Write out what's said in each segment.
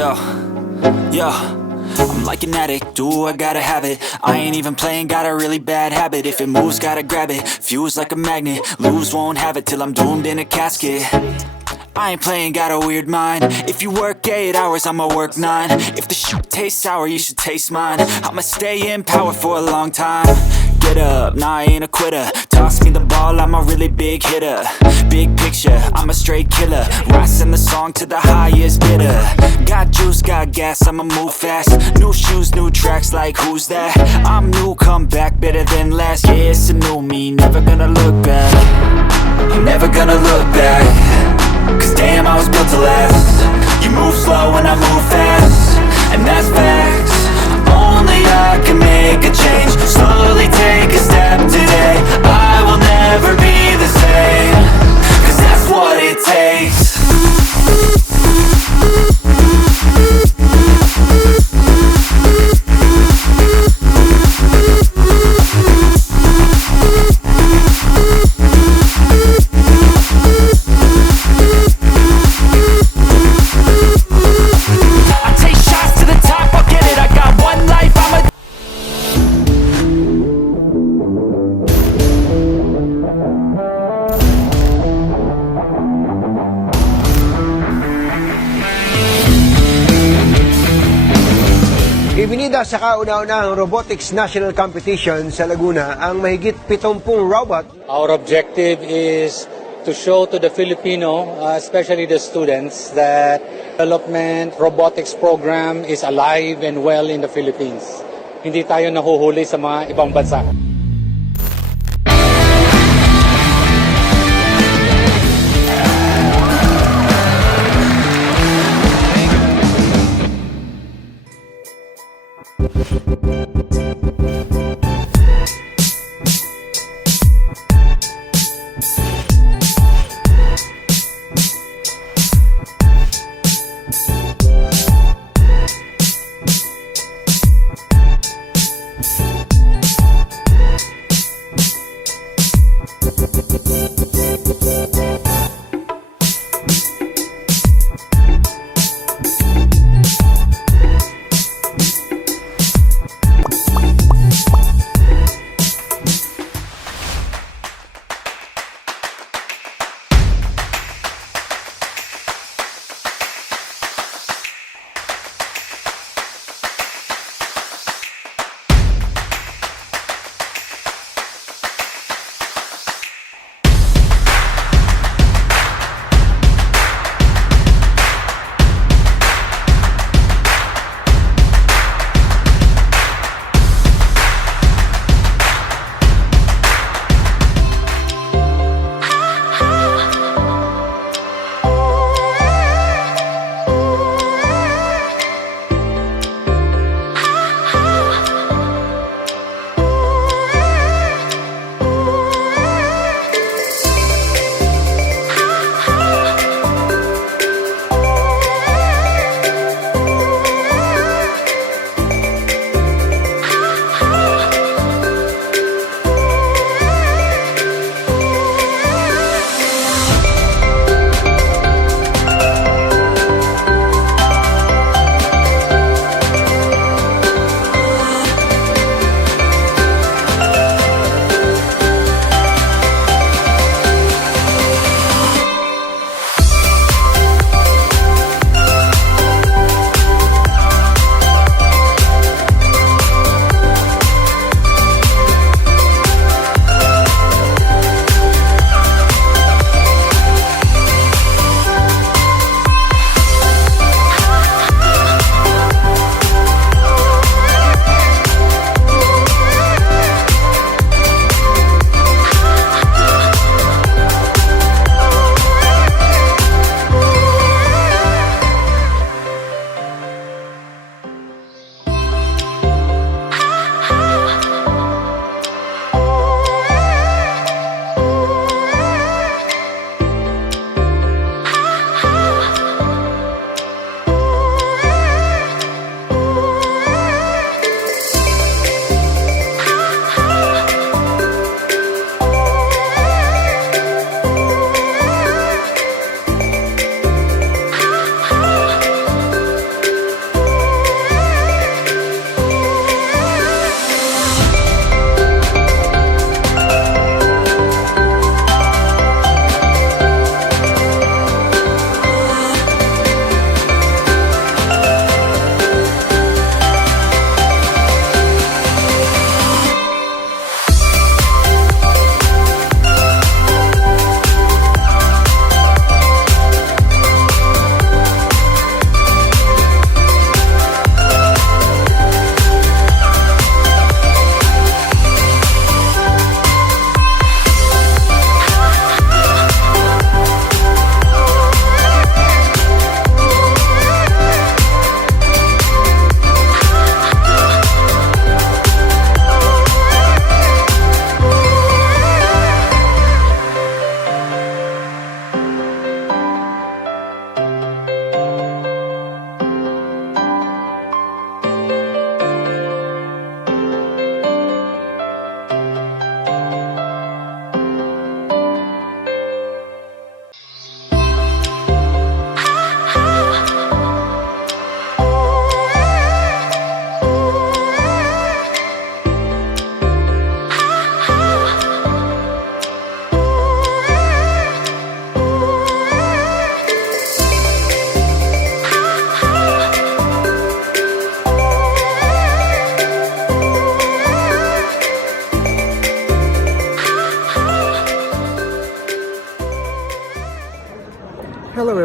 Yo, yo, I'm like an addict, do I gotta have it. I ain't even playing, got a really bad habit. If it moves, gotta grab it, fuse like a magnet. Lose, won't have it till I'm doomed in a casket. I ain't playing, got a weird mind. If you work 8 hours, I'ma work 9. If the shit tastes sour, you should taste mine. I'ma stay in power for a long time. Get up, nah, I ain't a quitter. Toss me the ball, I'm a really big hitter. Big picture, I'm a straight killer. Rising the song to the highest bidder. Got juice, got gas, I'ma move fast. New shoes, new tracks, like who's that? I'm new, come back, better than last. Yeah, it's a new me, never gonna look back. I'm never gonna look back. Cause damn, I was built to last. You move slow and I move fast, and that's facts. Only I can make a change. Slowly take a step today. I will never be the same. Cause that's what it takes. Ibinida sa kauna-unahang Robotics National Competition sa Laguna ang mahigit 70 robot. Our objective is to show to the Filipino, especially the students, that development robotics program is alive and well in the Philippines. Hindi tayo nahuhuli sa mga ibang bansa.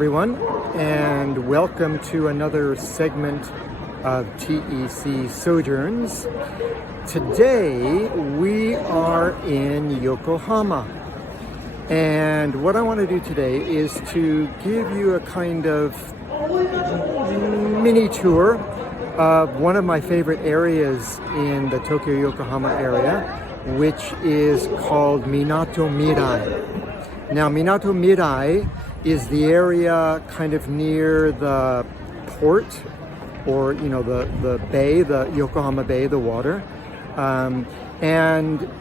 everyone, and welcome to another segment of TEC Sojourns. Today we are in Yokohama, and what I want to do today is to give you a kind of mini tour of one of my favorite areas in the Tokyo-Yokohama area, which is called Minato Mirai. Now, Minato Mirai is the area kind of near the port, or the bay, the Yokohama Bay, the water. And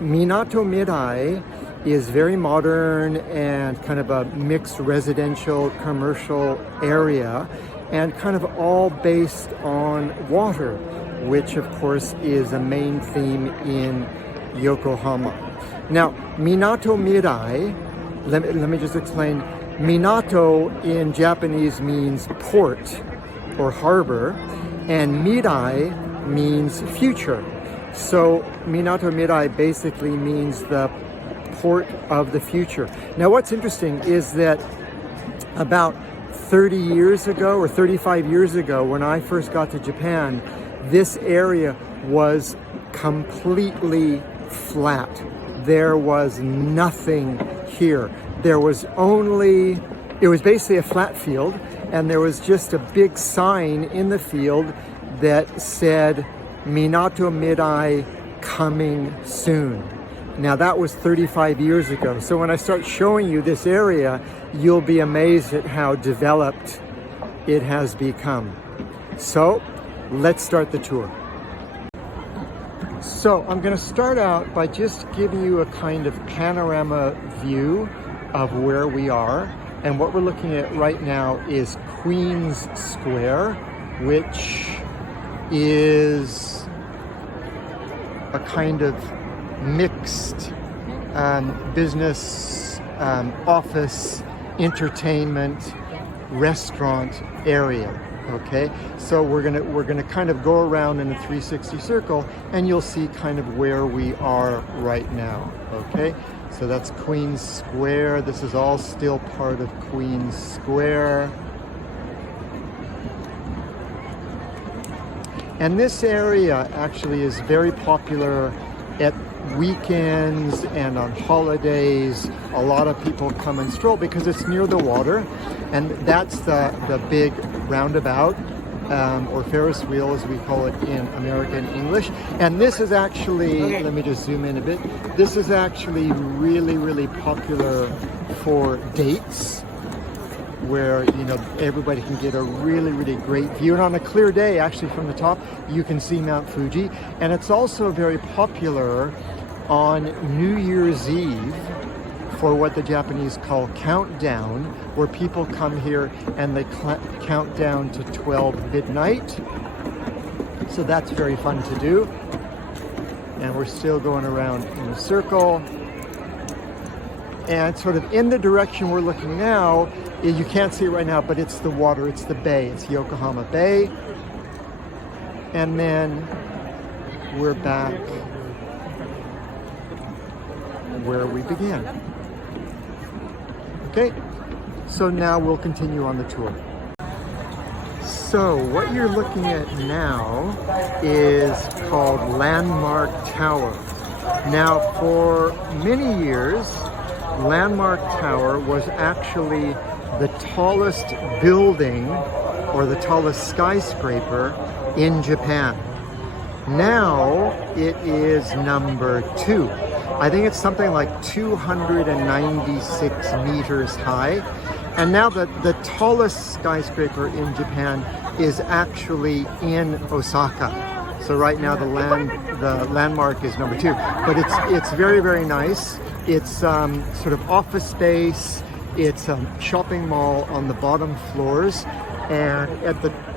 Minato Mirai is very modern and kind of a mixed residential commercial area, and kind of all based on water, which of course is a main theme in Yokohama. Now, Minato Mirai, let me just explain. Minato in Japanese means port or harbor, and Mirai means future. So Minato Mirai basically means the port of the future. Now what's interesting is that about 30 years ago or 35 years ago, when I first got to Japan, this area was completely flat. There was nothing here. It was basically a flat field, and there was just a big sign in the field that said Minato Mirai coming soon. Now that was 35 years ago. So when I start showing you this area, you'll be amazed at how developed it has become. So let's start the tour. So I'm going to start out by just giving you a kind of panorama view of where we are. And what we're looking at right now is Queen's Square, which is a kind of mixed business, office, entertainment, restaurant area. Okay, so we're gonna kind of go around in a 360 circle, and you'll see kind of where we are right now. Okay, so that's Queen's Square. This is all still part of Queen's Square. And this area actually is very popular at weekends and on holidays. A lot of people come and stroll because it's near the water, and that's the big roundabout, or Ferris wheel as we call it in American English. And this is actually, let me just zoom in a bit, this is actually really, really popular for dates, where everybody can get a really, really great view. And on a clear day, actually from the top, you can see Mount Fuji. And it's also very popular on New Year's Eve for what the Japanese call countdown, where people come here and they count down to 12 midnight. So that's very fun to do. And we're still going around in a circle. And sort of in the direction we're looking now, you can't see it right now, but it's the water, it's the bay, it's Yokohama Bay. And then we're back where we began. Okay, so now we'll continue on the tour. So what you're looking at now is called Landmark Tower. Now for many years, Landmark Tower was actually the tallest building or the tallest skyscraper in Japan. Now it is number 2. I think it's something like 296 meters high. And now the tallest skyscraper in Japan is actually in Osaka. So right now the landmark is number 2. But it's very, very nice. It's sort of office space. It's a shopping mall on the bottom floors, and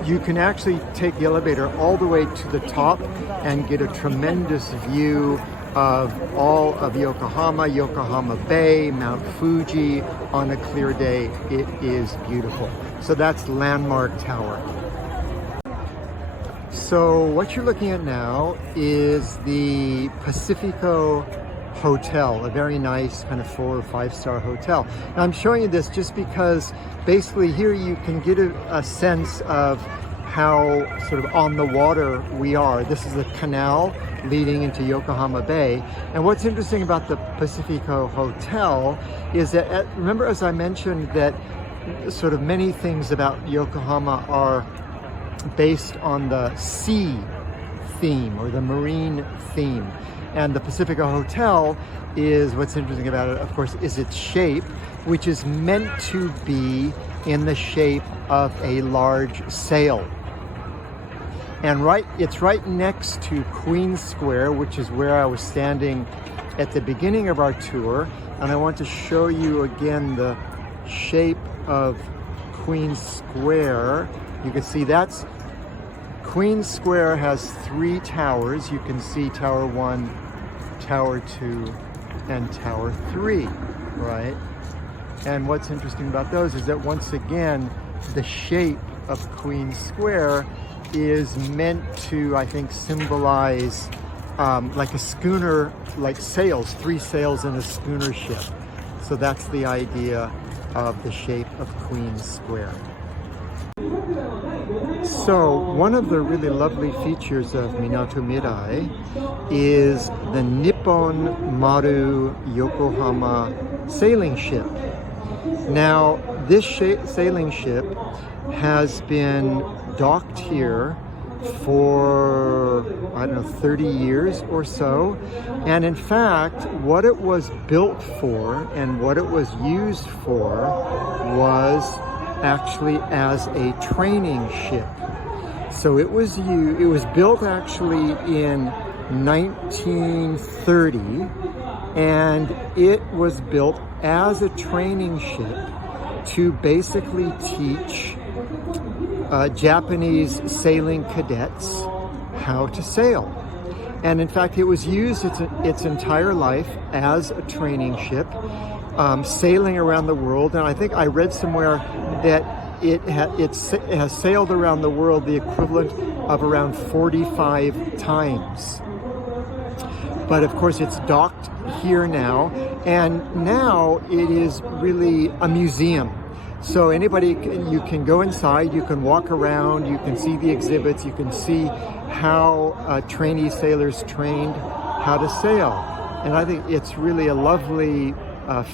you can actually take the elevator all the way to the top and get a tremendous view of all of Yokohama, Yokohama Bay, Mount Fuji on a clear day. It is beautiful. So that's Landmark Tower. So what you're looking at now is the Pacifico hotel, a very nice kind of 4 or 5 star hotel. Now I'm showing you this just because basically here you can get a sense of how sort of on the water we are. This is a canal leading into Yokohama Bay. And what's interesting about the Pacifico Hotel is that, remember as I mentioned that sort of many things about Yokohama are based on the sea theme or the marine theme. And the Pacifico Hotel is, what's interesting about it, of course, is its shape, which is meant to be in the shape of a large sail. And it's right next to Queen Square, which is where I was standing at the beginning of our tour. And I want to show you again the shape of Queen Square. You can see that's Queen Square has 3 towers. You can see Tower 1, Tower 2, and Tower 3, right? And what's interesting about those is that once again, the shape of Queen Square is meant to, I think, symbolize like a schooner, like sails, 3 sails in a schooner ship. So that's the idea of the shape of Queen Square. So one of the really lovely features of Minato Mirai is the Nipponmaru Yokohama sailing ship. Now, this sailing ship has been docked here for, I don't know, 30 years or so. And in fact, what it was built for and what it was used for was actually as a training ship. So it was built actually in 1930, and it was built as a training ship to basically teach Japanese sailing cadets how to sail. And in fact, it was used its entire life as a training ship, sailing around the world. And I think I read somewhere that it has sailed around the world the equivalent of around 45 times. But of course, it's docked here now, and now it is really a museum. So you can go inside, you can walk around, you can see the exhibits, you can see how trainee sailors trained how to sail. And I think it's really a lovely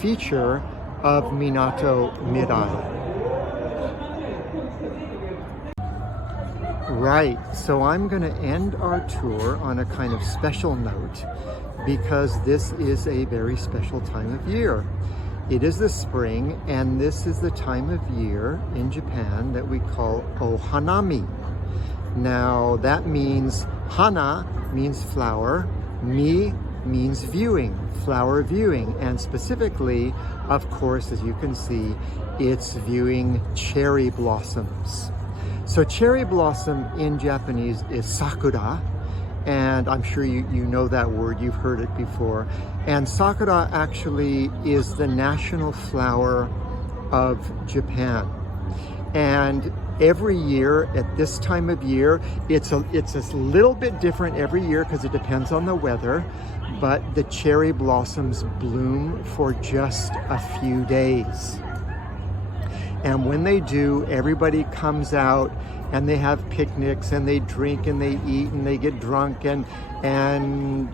feature of Minato Mirai. Right, so I'm going to end our tour on a kind of special note because this is a very special time of year. It is the spring, and this is the time of year in Japan that we call Ohanami. Now that means, hana means flower, mi means viewing, flower viewing, and specifically, of course, as you can see, it's viewing cherry blossoms. So cherry blossom in Japanese is sakura, and I'm sure you know that word, you've heard it before. And sakura actually is the national flower of Japan. And every year at this time of year, it's a little bit different every year because it depends on the weather, but the cherry blossoms bloom for just a few days. And when they do, everybody comes out and they have picnics and they drink and they eat and they get drunk and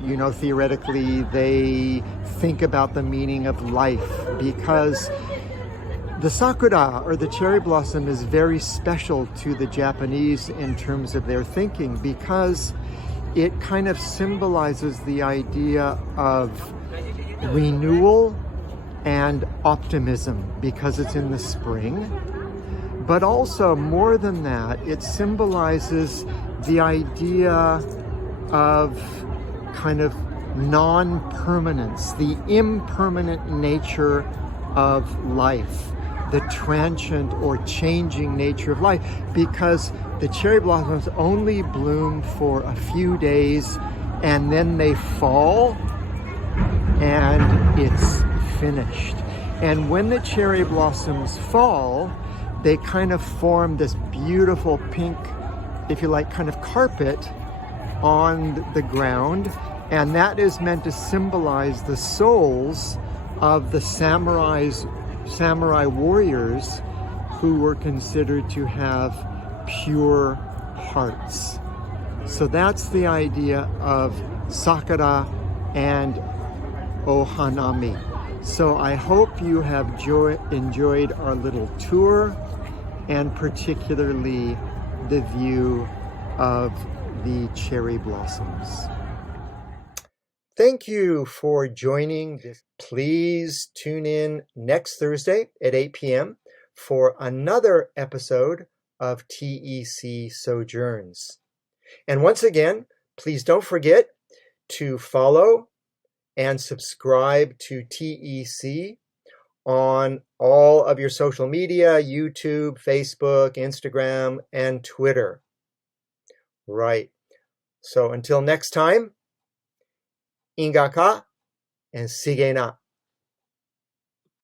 you know, theoretically they think about the meaning of life, because the sakura, or the cherry blossom, is very special to the Japanese in terms of their thinking, because it kind of symbolizes the idea of renewal and optimism, because it's in the spring. But also, more than that, it symbolizes the idea of kind of non-permanence, the impermanent nature of life, the transient or changing nature of life, because the cherry blossoms only bloom for a few days and then they fall and it's finished. And when the cherry blossoms fall, they kind of form this beautiful pink, if you like, kind of carpet on the ground, And that is meant to symbolize the souls of the samurai warriors who were considered to have pure hearts. So that's the idea of sakura and Ohanami. So I hope you have enjoyed our little tour, and particularly the view of the cherry blossoms. Thank you for joining. Please tune in next Thursday at 8 p.m. for another episode of TEC Sojourns. And once again, please don't forget to follow and subscribe to TEC on all of your social media, YouTube, Facebook, Instagram, and Twitter. Right. So until next time, Inga ka and sige na.